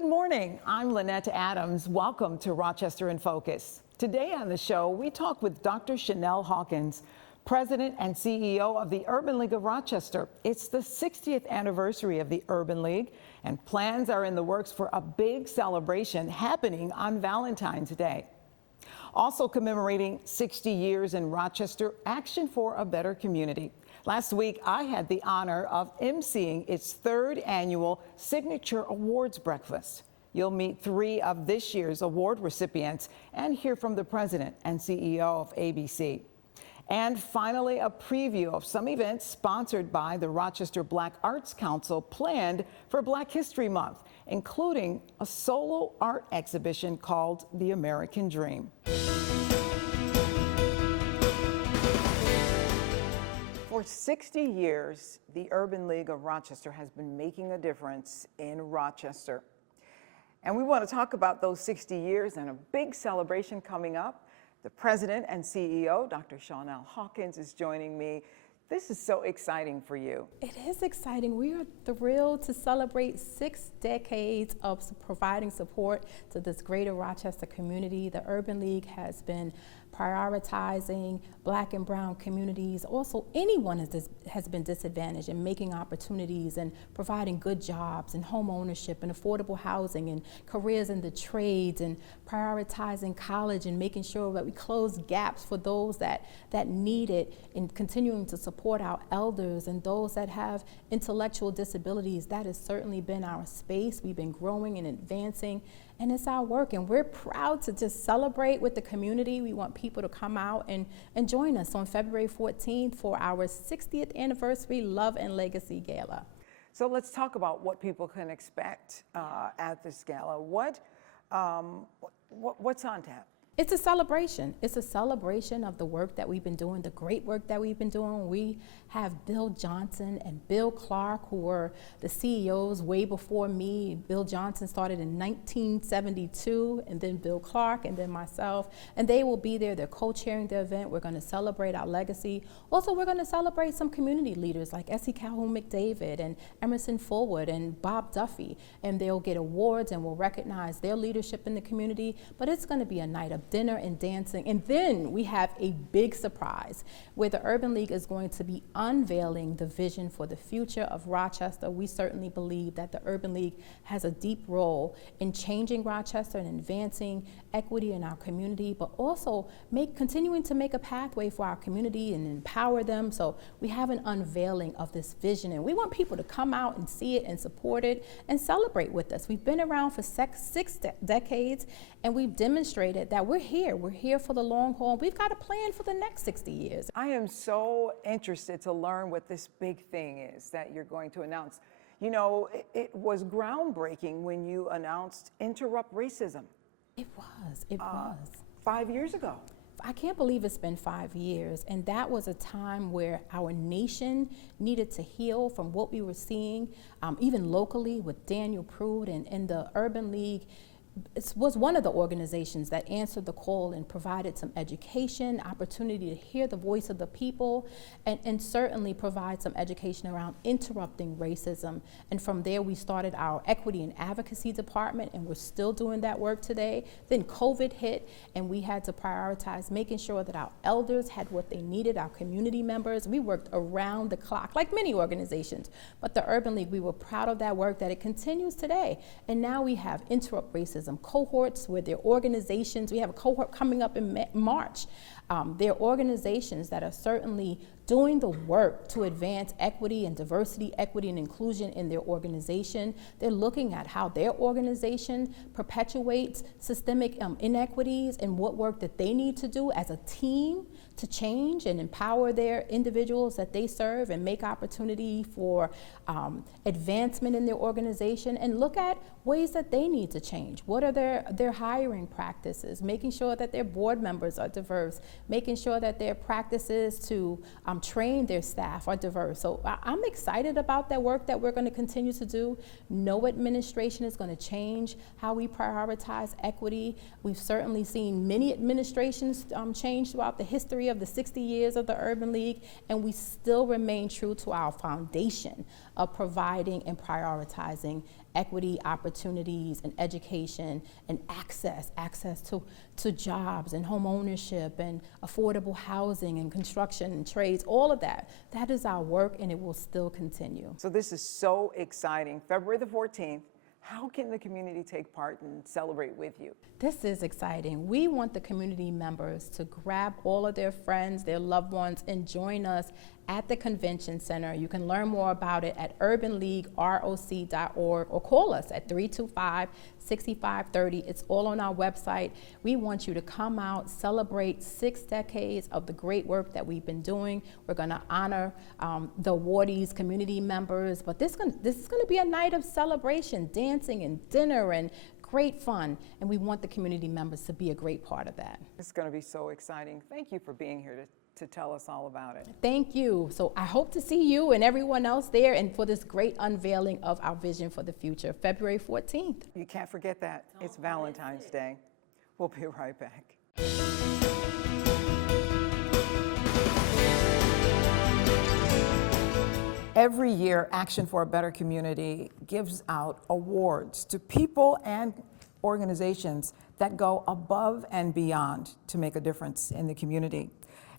Good morning. I'm Lynette Adams. Welcome to Rochester in Focus. Today on the show, we talk with Dr. Chanel Hawkins, President and CEO of the Urban League of Rochester. It's the 60th anniversary of the Urban League, and plans are in the works for a big celebration happening on Valentine's Day. Also commemorating 60 years in Rochester, Action for a Better Community. Last week, I had the honor of emceeing its third annual Signature Awards Breakfast. You'll meet 3 of this year's award recipients and hear from the president and CEO of ABC. And finally, a preview of some events sponsored by the Rochester Black Arts Council planned for Black History Month, including a solo art exhibition called The American Dream. For 60 years, the Urban League of Rochester has been making a difference in Rochester. And we want to talk about those 60 years and a big celebration coming up. The president and CEO, Dr. Chanel Hawkins, is joining me. This is so exciting for you. It is exciting. We are thrilled to celebrate 6 decades of providing support to this greater Rochester community. The Urban League has been prioritizing Black and brown communities. Also, anyone has been disadvantaged, and making opportunities and providing good jobs and home ownership and affordable housing and careers in the trades, and prioritizing college and making sure that we close gaps for those that need it, and continuing to support our elders and those that have intellectual disabilities. That has certainly been our space. We've been growing and advancing, and it's our work, and we're proud to just celebrate with the community. We want people to come out and join us on February 14th for our 60th anniversary Love and Legacy Gala. So let's talk about what people can expect at this gala. What's on tap? It's a celebration. It's a celebration of the work that we've been doing, the great work that we've been doing. We have Bill Johnson and Bill Clark, who were the CEOs way before me. Bill Johnson started in 1972, and then Bill Clark, and then myself. And they will be there. They're co-chairing the event. We're going to celebrate our legacy. Also, we're going to celebrate some community leaders like Essie Calhoun McDavid and Emerson Forward and Bob Duffy. And they'll get awards, and we'll recognize their leadership in the community. But it's going to be a night of dinner and dancing. And then we have a big surprise where the Urban League is going to be unveiling the vision for the future of Rochester. We certainly believe that the Urban League has a deep role in changing Rochester and advancing equity in our community, but also continuing to make a pathway for our community and empower them. So we have an unveiling of this vision, and we want people to come out and see it and support it and celebrate with us. We've been around for 6 decades, and we've demonstrated that we're here. We're here for the long haul. We've got a plan for the next 60 years. I am so interested to learn what this big thing is that you're going to announce. You know, it was groundbreaking when you announced Interrupt Racism. It was. 5 years ago. I can't believe it's been 5 years, and that was a time where our nation needed to heal from what we were seeing, even locally with Daniel Prude, and the Urban League was one of the organizations that answered the call and provided some education, opportunity to hear the voice of the people, and certainly provide some education around interrupting racism. And from there, we started our equity and advocacy department, and we're still doing that work today. Then COVID hit, and we had to prioritize making sure that our elders had what they needed, our community members. We worked around the clock, like many organizations. But the Urban League, we were proud of that work, that it continues today. And now we have Interrupt Racism cohorts where their organizations, we have a cohort coming up in March. They're organizations that are certainly doing the work to advance equity and diversity, equity and inclusion in their organization. They're looking at how their organization perpetuates systemic inequities and what work that they need to do as a team to change and empower their individuals that they serve and make opportunity for advancement in their organization, and look at ways that they need to change. What are their hiring practices, making sure that their board members are diverse, making sure that their practices to train their staff are diverse. So I'm excited about that work that we're going to continue to do. No administration is going to change how we prioritize equity. We've certainly seen many administrations change throughout the history of the 60 years of the Urban League, and we still remain true to our foundation of providing and prioritizing equity, opportunities, and education, and access to jobs and home ownership and affordable housing and construction and trades, all of that. That is our work, and it will still continue. So this is so exciting. February the 14th. How can the community take part and celebrate with you? This is exciting. We want the community members to grab all of their friends, their loved ones, and join us at the convention center. You can learn more about it at urbanleagueroc.org or call us at 325-6530. It's all on our website. We want you to come out, celebrate 6 decades of the great work that we've been doing. We're going to honor the awardees, community members, but this is going to be a night of celebration, dancing and dinner and great fun, and we want the community members to be a great part of that. It's going to be so exciting. Thank you for being here to tell us all about it. Thank you. So I hope to see you and everyone else there and for this great unveiling of our vision for the future, February 14th. You can't forget that. It's Valentine's Day. We'll be right back. Every year, Action for a Better Community gives out awards to people and organizations that go above and beyond to make a difference in the community.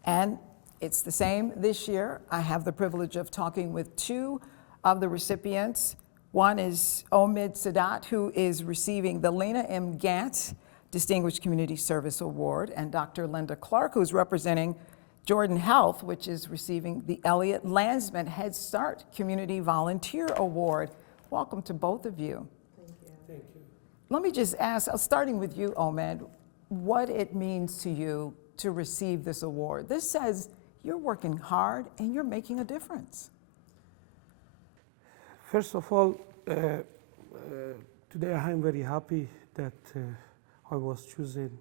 And it's the same this year. I have the privilege of talking with 2 of the recipients. One is Omid Sadat, who is receiving the Lena M. Gantz Distinguished Community Service Award, and Dr. Linda Clark, who's representing Jordan Health, which is receiving the Elliott Landsman Head Start Community Volunteer Award. Welcome to both of you. Thank you. Thank you. Let me just ask, starting with you, Omid, what it means to you to receive this award. This says you're working hard and you're making a difference. First of all, today I'm very happy that I was chosen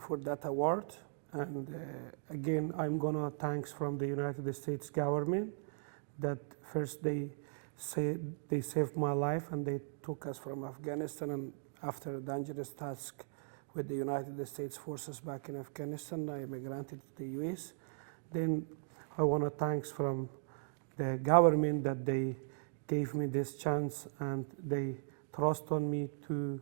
for that award. And again, I'm gonna thanks from the United States government that first they saved my life and they took us from Afghanistan, and after a dangerous task with the United States forces back in Afghanistan, I immigrated to the US. Then I wanna thanks from the government that they gave me this chance and they trust on me to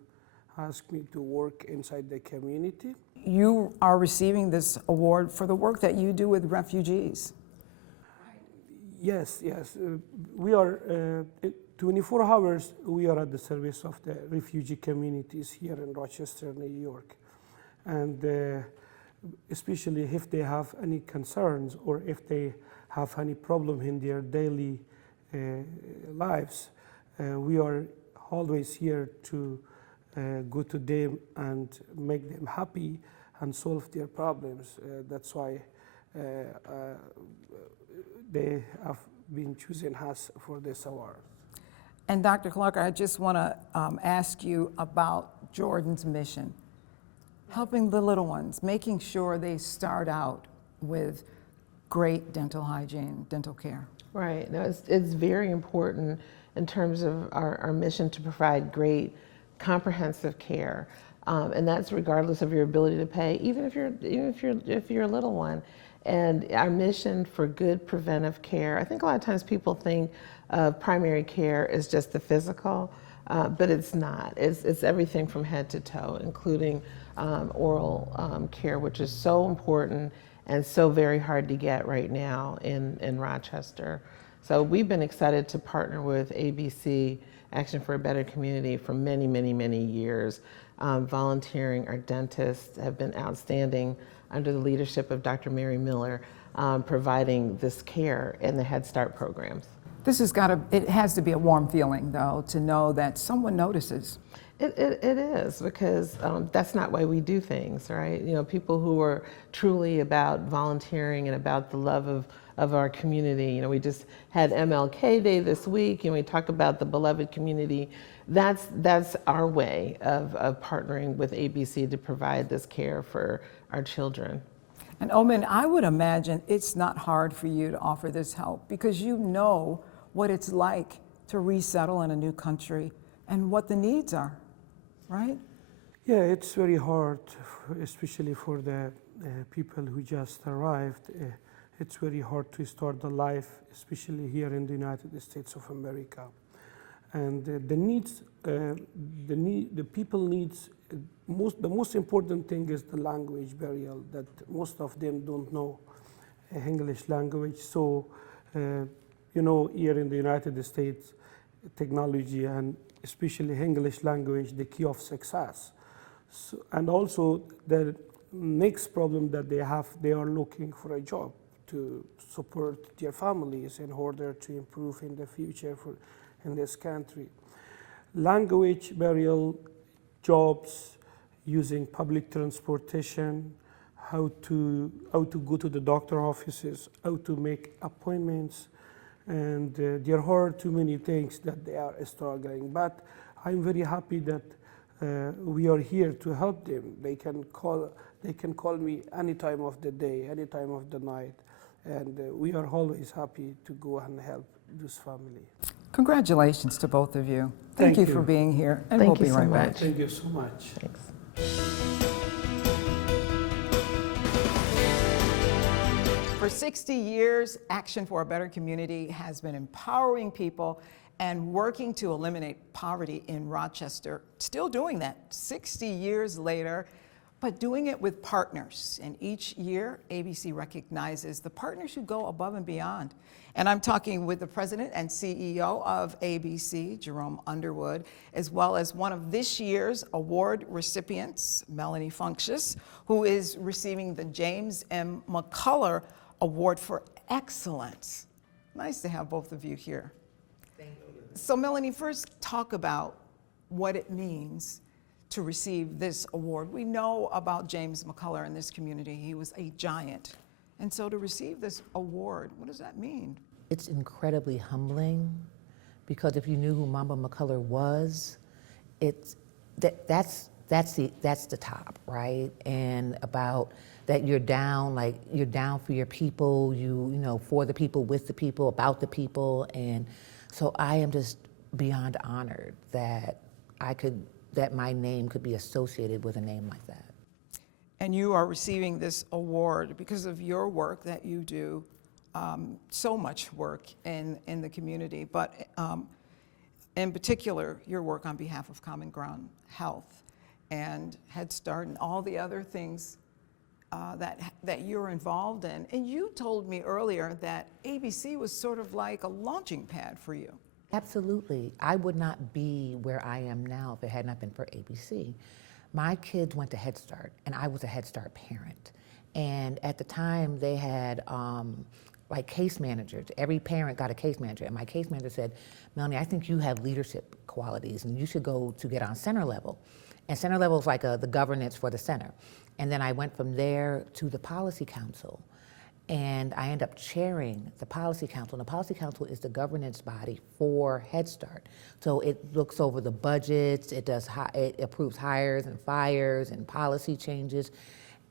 ask me to work inside the community. You are receiving this award for the work that you do with refugees. Yes, yes. We are 24 hours, we are at the service of the refugee communities here in Rochester, New York. And especially if they have any concerns or if they have any problem in their daily lives, we are always here to go to them and make them happy and solve their problems. That's why they have been choosing us for this award. And Dr. Clark, I just want to ask you about Jordan's mission, helping the little ones, making sure they start out with great dental hygiene, dental care. Right. No, it's very important in terms of our mission to provide great comprehensive care, and that's regardless of your ability to pay, even if you're a little one. And our mission for good preventive care, I think a lot of times people think of primary care as just the physical, but it's not. It's everything from head to toe, including oral care, which is so important and so very hard to get right now in Rochester. So we've been excited to partner with ABC, Action for a Better Community, for many, many, many years. Volunteering, our dentists have been outstanding under the leadership of Dr. Mary Miller, providing this care in the Head Start programs. It has to be a warm feeling, though, to know that someone notices. It is, because that's not why we do things, right? You know, people who are truly about volunteering and about the love of our community. You know, we just had MLK Day this week, and we talk about the beloved community. That's our way of partnering with ABC to provide this care for our children. And Omen, I would imagine it's not hard for you to offer this help because you know what it's like to resettle in a new country and what the needs are, right? Yeah, it's very hard, especially for the people who just arrived. It's very hard to start a life, especially here in the United States of America. and the people needs, the most important thing is the language barrier, that most of them don't know English language. So, you know, here in the United States, technology and especially English language, the key of success. So, and also the next problem that they have, they are looking for a job to support their families in order to improve in the future in this country. Language barrier, jobs, using public transportation, how to go to the doctor offices, how to make appointments, and there are too many things that they are struggling. But I'm very happy that we are here to help them. They can call me any time of the day, any time of the night, and we are always happy to go and help this family. Congratulations to both of you. Thank you for being here, and Thank we'll you be so right back. much. Thank you so much. Thanks. For 60 years, Action for a Better Community has been empowering people and working to eliminate poverty in Rochester. Still doing that 60 years later, but doing it with partners. And each year, ABC recognizes the partners who go above and beyond. And I'm talking with the president and CEO of ABC, Jerome Underwood, as well as one of this year's award recipients, Melanie Funchess, who is receiving the James M. McCullough Award for Excellence. Nice to have both of you here. Thank you. So Melanie, first talk about what it means to receive this award. We know about James McCullough in this community. He was a giant. And so to receive this award, what does that mean? It's incredibly humbling, because if you knew who Mamba McCullough was, that's the top, right? And about that you're down for your people, you know, for the people, with the people, about the people. And so I am just beyond honored that that my name could be associated with a name like that. And you are receiving this award because of your work that you do, so much work in the community, but in particular, your work on behalf of Common Ground Health and Head Start and all the other things that you're involved in. And you told me earlier that ABC was sort of like a launching pad for you. Absolutely. I would not be where I am now if it had not been for ABC. My kids went to Head Start, and I was a Head Start parent. And at the time, they had like case managers. Every parent got a case manager, and my case manager said, Melanie, I think you have leadership qualities, and you should go to get on center level. And center level is like the governance for the center. And then I went from there to the Policy Council. And I ended up chairing the Policy Council. And the Policy Council is the governance body for Head Start. So it looks over the budgets, it approves hires and fires and policy changes.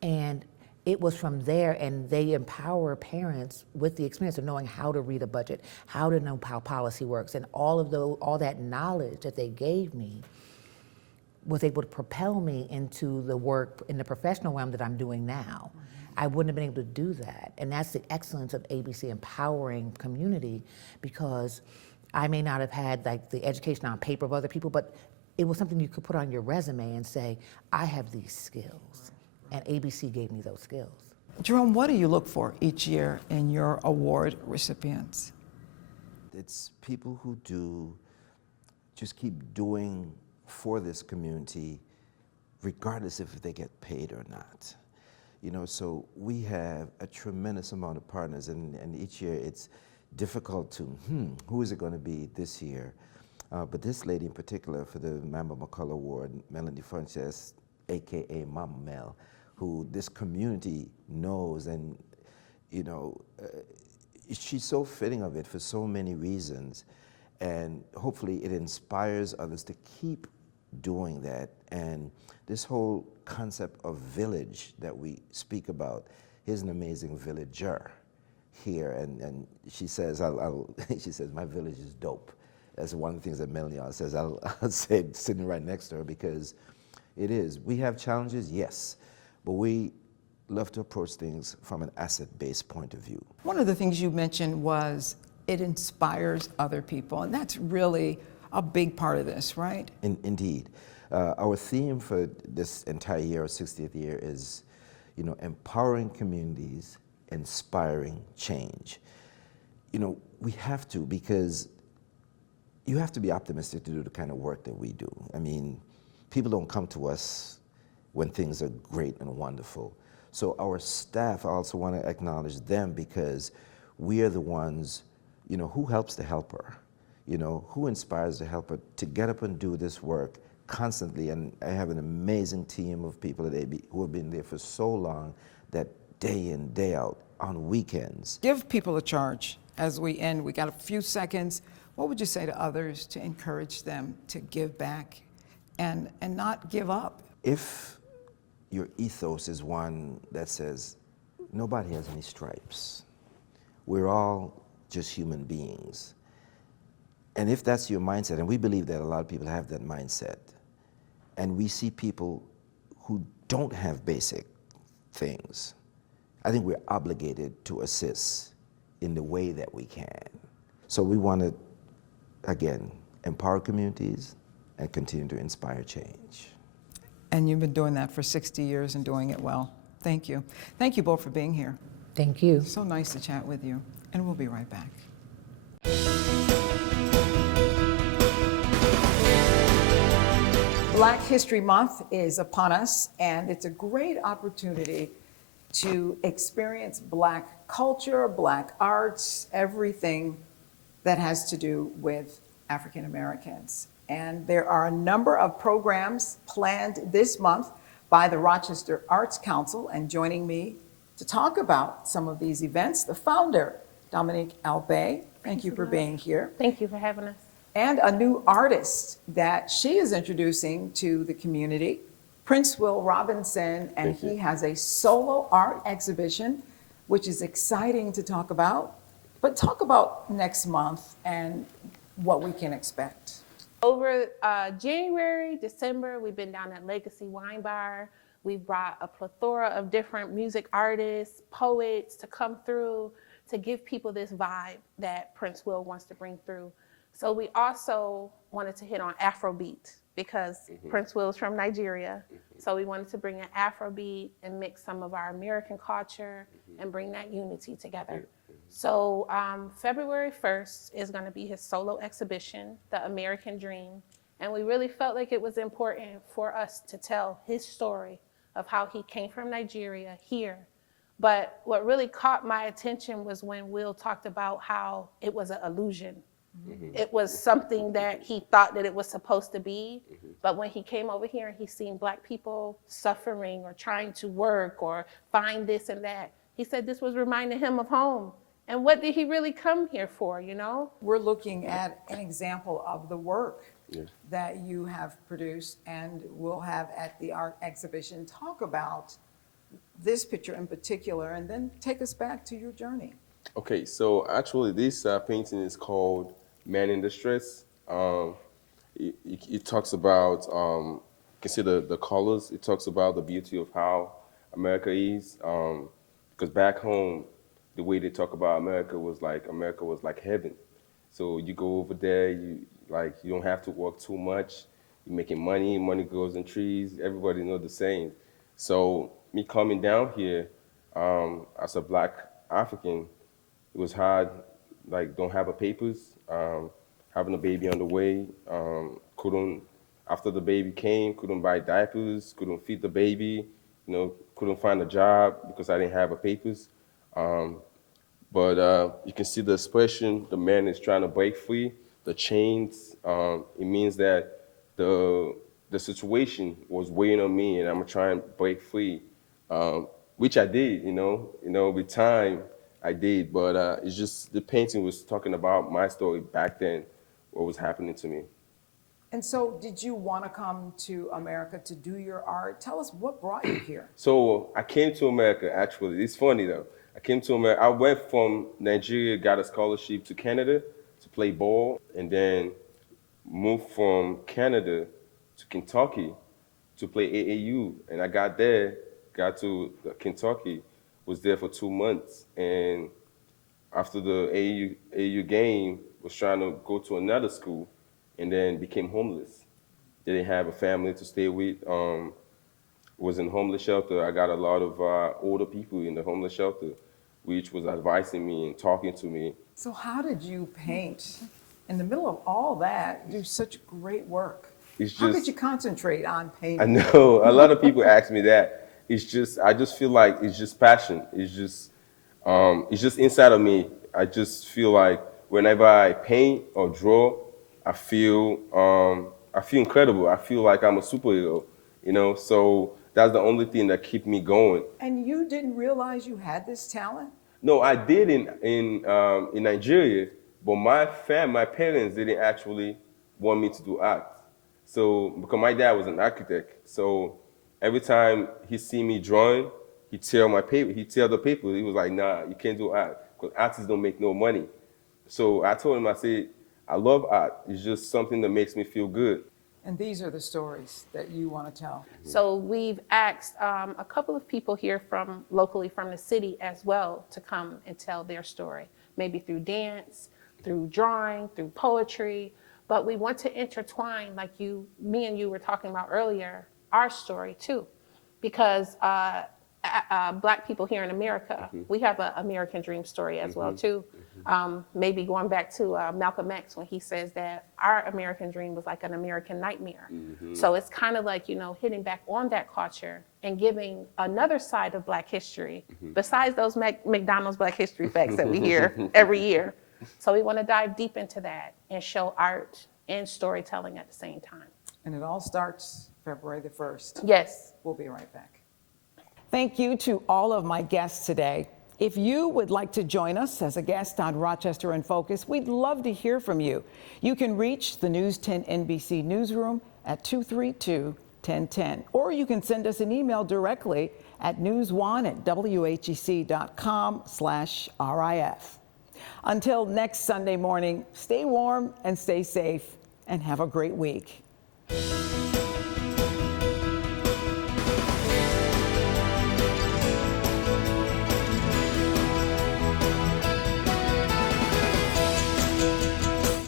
And it was from there, and they empower parents with the experience of knowing how to read a budget, how to know how policy works, and all that knowledge that they gave me was able to propel me into the work in the professional realm that I'm doing now. I wouldn't have been able to do that. And that's the excellence of ABC empowering community, because I may not have had like the education on paper of other people, but it was something you could put on your resume and say, I have these skills. And ABC gave me those skills. Jerome, what do you look for each year in your award recipients? It's people who just keep doing for this community, regardless if they get paid or not. You know, so we have a tremendous amount of partners, and each year it's difficult to, who is it going to be this year? But this lady in particular for the Mamba McCullough Award, Melanie Funchess, AKA Mama Mel, who this community knows, and you know, she's so fitting of it for so many reasons, and hopefully it inspires others to keep doing that. And this whole concept of village that we speak about, here's an amazing villager here, and she says, she says, my village is dope. That's one of the things that Melanie always says. I'll say it sitting right next to her, because it is. We have challenges, yes, but we love to approach things from an asset-based point of view. One of the things you mentioned was it inspires other people, and that's really a big part of this, right? Indeed. Our theme for this entire year, our 60th year, is, empowering communities, inspiring change. We have to, because you have to be optimistic to do the kind of work that we do. I mean, people don't come to us when things are great and wonderful. So our staff, I also want to acknowledge them, because we are the ones, who helps the helper, who inspires the helper to get up and do this work constantly. And I have an amazing team of people at AB who have been there for so long, that day in, day out, on weekends. Give people a charge as we end. We got a few seconds. What would you say to others to encourage them to give back and not give up? If your ethos is one that says, nobody has any stripes, we're all just human beings. And if that's your mindset, and we believe that a lot of people have that mindset, and we see people who don't have basic things, I think we're obligated to assist in the way that we can. So we want to, again, empower communities and continue to inspire change. And you've been doing that for 60 years and doing it well. Thank you. Thank you both for being here. Thank you. So nice to chat with you. And we'll be right back. Black History Month is upon us, and it's a great opportunity to experience Black culture, Black arts, everything that has to do with African Americans. And there are a number of programs planned this month by the Rochester Arts Council, and joining me to talk about some of these events, the founder, Dominique Albay. Thank you for being here. Thank you for having us. And a new artist that she is introducing to the community, Prince Will Robinson, and he has a solo art exhibition, which is exciting to talk about. But talk about next month and what we can expect. Over January, December, we've been down at Legacy Wine Bar. We've brought a plethora of different music artists, poets to come through to give people this vibe that Prince Will wants to bring through. So we also wanted to hit on Afrobeat, because Prince Will's from Nigeria. So we wanted to bring an Afrobeat and mix some of our American culture and bring that unity together. So February 1st is going to be his solo exhibition, The American Dream. And we really felt like it was important for us to tell his story of how he came from Nigeria here. But what really caught my attention was when Will talked about how it was an illusion. It was something that he thought that it was supposed to be. But when he came over here and he seen Black people suffering or trying to work or find this and that, he said this was reminding him of home. And what did he really come here for, We're looking at an example of the work that you have produced and will have at the art exhibition. Talk about this picture in particular, and then take us back to your journey. Okay, so actually this painting is called Man in Distress. It talks about, you can see the colors. It talks about the beauty of how America is. Because back home, the way they talk about America was like heaven. So you go over there, you don't have to work too much. You're making money grows in trees. Everybody knows the saying. So me coming down here as a Black African, it was hard. Don't have a papers, having a baby on the way, after the baby came, couldn't buy diapers, couldn't feed the baby, couldn't find a job because I didn't have a papers. But you can see the expression, the man is trying to break free, the chains, it means that the situation was weighing on me and I'm gonna try and break free, which I did, with time, I did, but it's just the painting was talking about my story back then, what was happening to me. And so did you want to come to America to do your art? Tell us what brought you here. So I came to America, actually. It's funny though. I came to America, I went from Nigeria, got a scholarship to Canada to play ball, and then moved from Canada to Kentucky to play AAU. And I got to Kentucky, was there for 2 months, and after the AAU game, was trying to go to another school, and then became homeless. They didn't have a family to stay with. Was in homeless shelter. I got a lot of older people in the homeless shelter, which was advising me and talking to me. So how did you paint in the middle of all that, do such great work? It's How could just, you concentrate on painting? I know a lot of people ask me that. It's just, I just feel like it's just passion. It's just inside of me. I just feel like whenever I paint or draw, I feel incredible. I feel like I'm a superhero, you know. So that's the only thing that keeps me going. And you didn't realize you had this talent? No, I did in Nigeria, but my parents didn't actually want me to do art. So because my dad was an architect, so every time he see me drawing, he tell the people, he was like, nah, you can't do art because artists don't make no money. So I told him, I said, I love art. It's just something that makes me feel good. And these are the stories that you want to tell. So we've asked a couple of people here locally from the city as well to come and tell their story, maybe through dance, through drawing, through poetry. But we want to intertwine, like me and you were talking about earlier, our story too. Because Black people here in America, we have an American dream story as well too. Maybe going back to Malcolm X when he says that our American dream was like an American nightmare. So it's kind of like, hitting back on that culture and giving another side of Black history, besides those McDonald's Black History facts that we hear every year. So we want to dive deep into that and show art and storytelling at the same time. And it all starts February the 1st. Yes. We'll be right back. Thank you to all of my guests today. If you would like to join us as a guest on Rochester in Focus, we'd love to hear from you. You can reach the News 10 NBC Newsroom at 232-1010, or you can send us an email directly at newsone@whec.com/RIF. Until next Sunday morning, stay warm and stay safe, and have a great week.